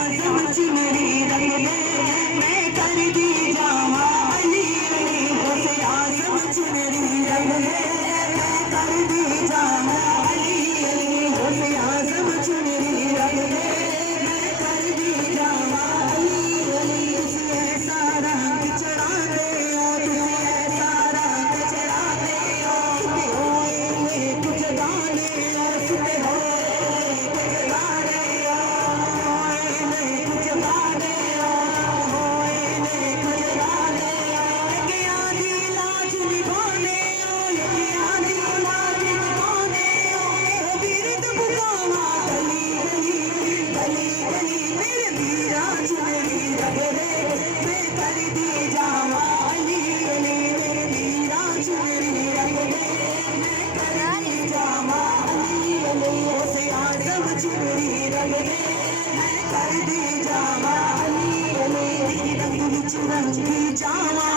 चुनरी रंग दे मैं कर दी जावा अली अली से आजम चुनरी रंग दे मैं कर दी जावा अली अली से आजम चुनरी रंग दे मैं कर दी जावा अली अली तुझे ऐसा रंग चढ़ा दे तुझे ऐसा रंग चढ़ा दे होए कुछ गाने सुने होए कुछ गाने चुनरी रंग दे मैं कर दी जावा अली अली रंग विच रंगी जावा